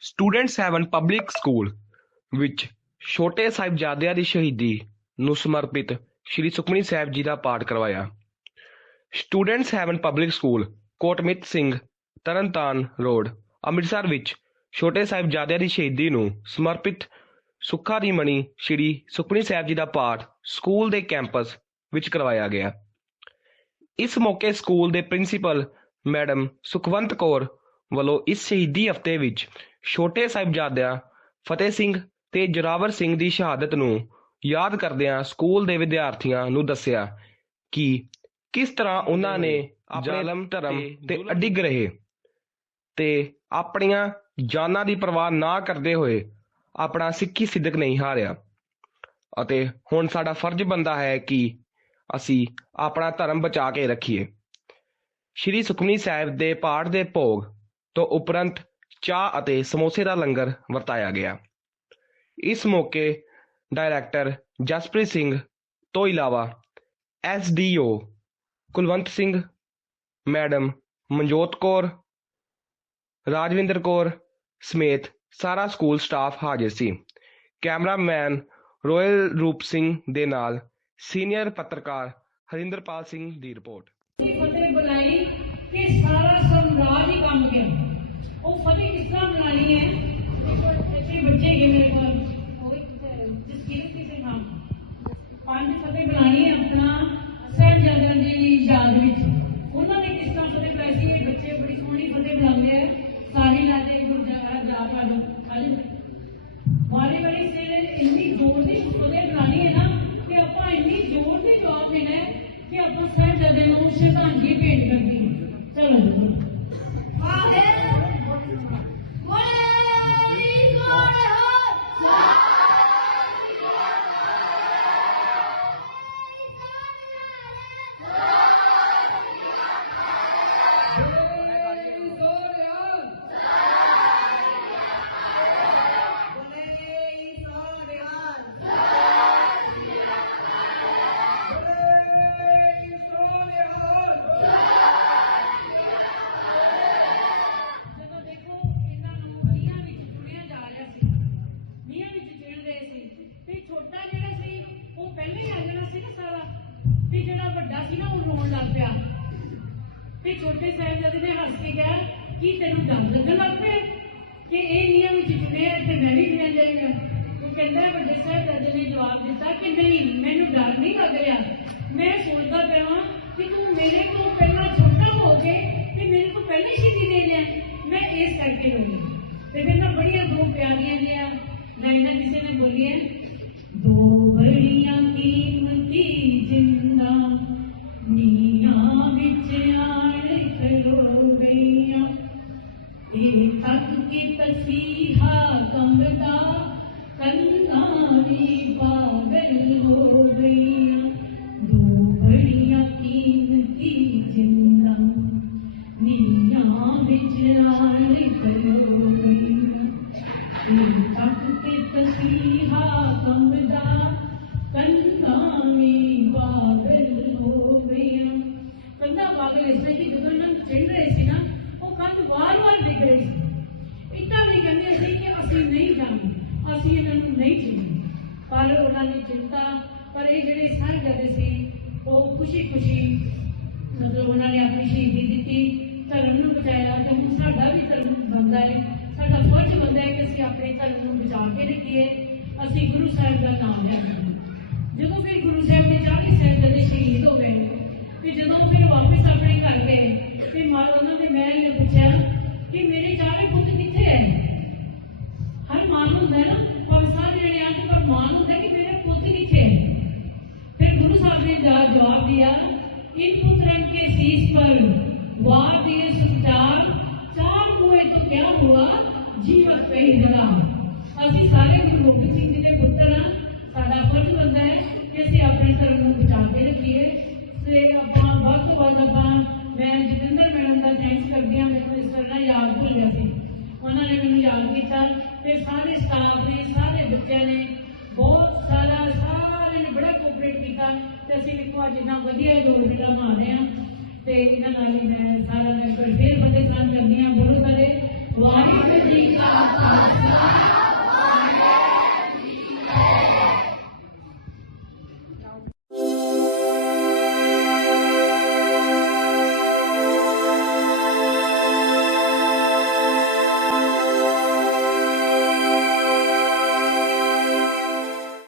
Student Haven Public school ਵਿੱਚ ਛੋਟੇ ਸਾਹਿਬਜ਼ਾਦਿਆਂ ਦੀ ਸ਼ਹੀਦੀ ਨੂੰ ਸਮਰਪਿਤ ਸ੍ਰੀ ਸੁਖਮਨੀ ਸਾਹਿਬ ਜੀ ਦਾ ਪਾਠ ਕਰਵਾਇਆ। Student Haven Public School Kotmit Singh Tarn Taran road, Amritsar ਵਿੱਚ ਛੋਟੇ ਸਾਹਿਬਜ਼ਾਦਿਆਂ ਦੀ ਸ਼ਹੀਦੀ ਨੂੰ ਸਮਰਪਿਤ ਸੁੱਖਾ ਦੀ ਮਣੀ ਸ੍ਰੀ ਸੁਖਮਨੀ ਸਾਹਿਬ ਜੀ ਦਾ ਪਾਠ ਸਕੂਲ ਦੇ ਕੈਂਪਸ ਵਿੱਚ ਕਰਵਾਇਆ ਗਿਆ। ਇਸ ਮੌਕੇ ਸਕੂਲ ਦੇ ਪ੍ਰਿੰਸੀਪਲ ਮੈਡਮ ਸੁਖਵੰਤ ਕੌਰ ਵੱਲੋਂ ਇਸ ਸ਼ਹੀਦੀ ਹਫ਼ਤੇ ਵਿੱਚ ਛੋਟੇ ਸਾਹਿਬਜ਼ਾਦਿਆਂ ਫਤਿਹ ਸਿੰਘ ਤੇ ਜੋਰਾਵਰ ਸਿੰਘ ਦੀ ਸ਼ਹਾਦਤ ਨੂੰ ਯਾਦ ਕਰਦਿਆਂ ਸਕੂਲ ਦੇ ਵਿਦਿਆਰਥੀਆਂ ਨੂੰ ਦੱਸਿਆ ਕਿ ਕਿਸ ਤਰ੍ਹਾਂ ਉਹਨਾਂ ਨੇ ਆਪਣੇ ਧਰਮ ਤੇ ਅਡਿੱਗ ਰਹੇ ਤੇ ਆਪਣੀਆਂ ਜਾਨਾਂ ਦੀ ਪਰਵਾਹ ਨਾ ਕਰਦੇ ਹੋਏ ਆਪਣਾ ਸਿੱਖੀ ਸਿੱਧਕ ਨਹੀਂ ਹਾਰਿਆ। ਅਤੇ ਹੁਣ ਸਾਡਾ ਫਰਜ਼ ਬੰਦਾ ਹੈ ਕਿ ਅਸੀਂ ਆਪਣਾ ਧਰਮ ਬਚਾ ਕੇ ਰੱਖੀਏ। ਸ਼੍ਰੀ ਸੁਖਮਨੀ ਸਾਹਿਬ ਦੇ ਪਾਠ ਦੇ ਭੋਗ ਤੋਂ ਉਪਰੰਤ ਚਾਹ ਅਤੇ ਸਮੋਸੇ ਦਾ ਲੰਗਰ ਵਰਤਾਇਆ ਗਿਆ। ਇਸ ਮੌਕੇ ਡਾਇਰੈਕਟਰ ਜਸਪ੍ਰੀਤ ਸਿੰਘ ਤੋਂ ਇਲਾਵਾ ਐਸਡੀਓ ਕੁਲਵੰਤ ਸਿੰਘ, ਮੈਡਮ ਮਨਜੋਤ ਕੌਰ, ਰਾਜਵਿੰਦਰ ਕੌਰ ਸਮੇਤ ਸਾਰਾ ਸਕੂਲ ਸਟਾਫ ਹਾਜ਼ਰ ਸੀ। ਕੈਮਰਾਮੈਨ ਰੋਇਲ ਰੂਪ ਸਿੰਘ ਦੇ ਨਾਲ ਸੀਨੀਅਰ ਪੱਤਰਕਾਰ ਹਰਿੰਦਰਪਾਲ ਸਿੰਘ ਦੀ ਰਿਪੋਰਟ ਦੀ ਫਤਿਹ ਬਣਾਈ ਕਿ ਸਾਰਾ ਸਮਰਾਜ ਹੀ ਕੰਮ ਗਿਆ ਉਹ ਫਤਿਹ ਕਿਸ ਤਰ੍ਹਾਂ ਬਣਾਣੀ ਹੈ? ਇੱਥੇ ਬੱਚੇ ਗਏ ਮੇਰੇ ਕੋਲ। ਉਹ ਜਿਸ ਕੀ ਸੀ ਨਾਮ ਪੰਜ ਫਤਿਹ ਬਣਾਣੀ ਹੈ ਆਪਣਾ ਸਾਹਿਬਜ਼ਾਦਿਆਂ ਦੀ ਯਾਦ ਵਿੱਚ। ਉਹਨਾਂ ਨੇ ਕਿਸ ਤਰ੍ਹਾਂ ਫਤਿਹ ਬਣਾਈ ਸੀ ਬੱਚੇ ਬੜੀ ਸੋਹਣੀ ਫਤਿਹ ਬਣਾਉਂਦੇ ਆ। ਸਾਰੀ ਲਾਦੇ ਗੁਰਦੁਆਰਾ ਜਾ ਪਾੜ ਖਾਲੀ ਵਾਰੀ ਵਾਰੀ ਸੇ ਇੰਨੀ ਜ਼ੋਰ ਦੀ ਫਤਿਹ ਬਣਾਣੀ ਹੈ ਨਾ ਕਿ ਆਪਾਂ ਇੰਨੀ ਜ਼ੋਰ ਦੀ ਜਵਾਬ ਦੇਣਾ ਕਿ ਆਪਾਂ ਸਾਹਿਬਜ਼ਾਦੇ ਨੂੰ ਸ਼ਰਧਾਂਜਲੀ ਭੇਟ ਸੀ ਨਾ ਉਹ ਰੋਣ ਲੱਗ ਪਿਆ। ਤੇ ਛੋਟੇ ਸਾਹਿਬਜ਼ਾਦੇ ਨੇ ਹੱਸ ਕੇ ਕਿਹਾ, ਕੀ ਤੈਨੂੰ ਡਰ ਲੱਗਣ ਲੱਗ ਪਿਆ? ਕਿ ਇਹ ਮੀਆਂ ਵਿੱਚ ਚੁਣਿਆ ਤੇ ਮੈਂ ਵੀ ਚੁਣਿਆ ਜਾਏਗਾ ਉਹ ਕਹਿੰਦਾ, ਵੱਡੇ ਸਾਹਿਬਜ਼ਾਦੇ ਨੇ ਜਵਾਬ ਦਿੱਤਾ ਕਿ ਨਹੀਂ, ਮੈਨੂੰ ਡਰ ਨਹੀਂ ਲੱਗ ਰਿਹਾ। ਮੈਂ ਸੋਚਦਾ ਪਿਆ ਵਾਂ ਕਿ ਤੂੰ ਮੇਰੇ ਤੋਂ ਪਹਿਲਾਂ ਛੋਟਾ ਹੋ ਕੇ ਤੇ ਮੇਰੇ ਤੋਂ ਪਹਿਲਾਂ ਸ਼ਹੀਦੀ ਦੇ ਲਿਆ। ਮੈਂ ਇਸ ਕਰਕੇ ਹੋਈ ਤੇ ਫਿਰ ਨਾ ਬੜੀਆਂ ਦੋ ਪਿਆਰੀਆਂ ਜਿਹੀਆਂ ਲਾਈਨਾਂ ਕਿਸੇ ਨੇ ਬੋਲੀਆਂ, ਦੋ ਬੜੀਆਂ ਕੀਮਤੀ ਜਿੰਨਾ ਵਾਰ-ਵਾਰ ਨਹੀਂ ਕਹਿੰਦੇ ਸੀ ਕਿ ਅਸੀਂ ਨਹੀਂ ਜਾਣਾ ਅਸੀਂ ਇਹਨਾਂ ਨੂੰ ਨਹੀਂ ਚਿੰਨਾ ਪਰ ਉਹਨਾਂ ਨੇ ਚਿੰਤਾ, ਪਰ ਇਹ ਜਿਹੜੇ ਸਾਰੇ ਸੀ, ਉਹ ਖੁਸ਼ੀ-ਖੁਸ਼ੀ, ਮਤਲਬ ਉਹਨਾਂ ਨੇ ਆਪਣੀ ਸ਼ਹੀਦੀ ਦਿੱਤੀ। ਧਰਮ ਨੂੰ ਬਚਾਇਆ, ਤੇ ਹੁਣ ਸਾਡਾ ਵੀ ਧਰਮ ਬੰਦਾ ਹੈ। ਸਾਡਾ ਫਰਜ਼ ਬੰਦਾ ਹੈ ਕਿ ਅਸੀਂ ਆਪਣੇ ਧਰਮ ਨੂੰ ਬਚਾ ਕੇ ਰੱਖੀਏ। ਅਸੀਂ ਗੁਰੂ ਸਾਹਿਬ ਦਾ ਨਾਮ ਲੈਂਦੇ ਜਦੋਂ ਫਿਰ ਗੁਰੂ ਸਾਹਿਬ ਦੇ ਚਾਹੇ ਸਾਹਿਬ ਸ਼ਹੀਦ ਹੋ ਗਏ, ਤੇ ਜਦੋਂ ਫਿਰ ਵਾਪਸ ਆਪਣੇ ਘਰ ਗਏ, ਤੇ ਮਾਰ ਉਹਨਾਂ ਦੇ ਮਹਿਲ ਨੇ ਪੁੱਛਿਆ ਕਿ ਮੇਰੇ ਚਾਰੇ ਪੁੱਤ ਕਿੱਥੇ ਹੈ ਹਰ ਮਾਂ ਨੂੰ ਹੁੰਦਾ ਹੈ ਨਾ ਭਾਵੇਂ ਸਾਰੇ ਜਿਹੜੇ ਆਂ ਪਰ ਮਾਂ ਨੂੰ ਹੁੰਦਾ ਕਿ ਮੇਰੇ ਪੁੱਤ ਕਿੱਥੇ ਹੈ फिर गुरु साहब ने जा- जवाब दिया इन पुत्रन के शीश पर वार दिए सुचार चार हुए तो क्या हुआ जीवत पे हिजरा ਅਸੀਂ ਸਾਰੇ ਗੁਰੂ ਗੋਬਿੰਦ ਸਿੰਘ ਜੀ ਦੇ ਪੁੱਤਰ ਹਾਂ ਸਾਡਾ ਫਰਜ਼ ਬਣਦਾ ਹੈ ਕਿ ਅਸੀਂ ਆਪਣੇ ਧਰਮ ਨੂੰ ਬਚਾ ਕੇ ਰੱਖੀਏ ਤੇ ਆਪਾਂ ਵੱਧ ਤੋਂ ਵੱਧ ਆਪਾਂ ਮੈਂ ਜਤਿੰਦਰ ਮੈਡਮ ਦਾ ਥੈਂਕਸ ਕਰਦੀ ਹਾਂ, ਮੈਨੂੰ ਇਸ ਤਰ੍ਹਾਂ ਯਾਦ ਭੁੱਲ ਗਿਆ ਸੀ। ਉਹਨਾਂ ਨੇ ਮੈਨੂੰ ਯਾਦ ਕੀਤਾ ਤੇ ਸਾਰੇ ਸਟਾਫ ਨੇ, ਸਾਰੇ ਬੱਚਿਆਂ ਨੇ ਬਹੁਤ ਸਾਰਾ ਸਾਰਿਆਂ ਨੇ ਬੜਾ ਕੋਆਪਰੇਟ ਕੀਤਾ ਤੇ ਅਸੀਂ ਵੇਖੋ ਅੱਜ ਇੰਨਾ ਵਧੀਆ ਰੋਲ ਬਿਟਾ ਮਾਰਦੇ ਆ ਤੇ ਇਹਨਾਂ ਨਾਲ ਹੀ ਮੈਂ ਸਾਰਾ ਮੈਂ ਫਿਰ ਫਤਿਹ ਸਲਾਮ ਕਰਦੀ ਹਾਂ। ਬੋਲੋ ਸਾਰੇ ਵਾਹਿਗੁਰੂ ਜੀ ਕਾ ਖਾਲਸਾ।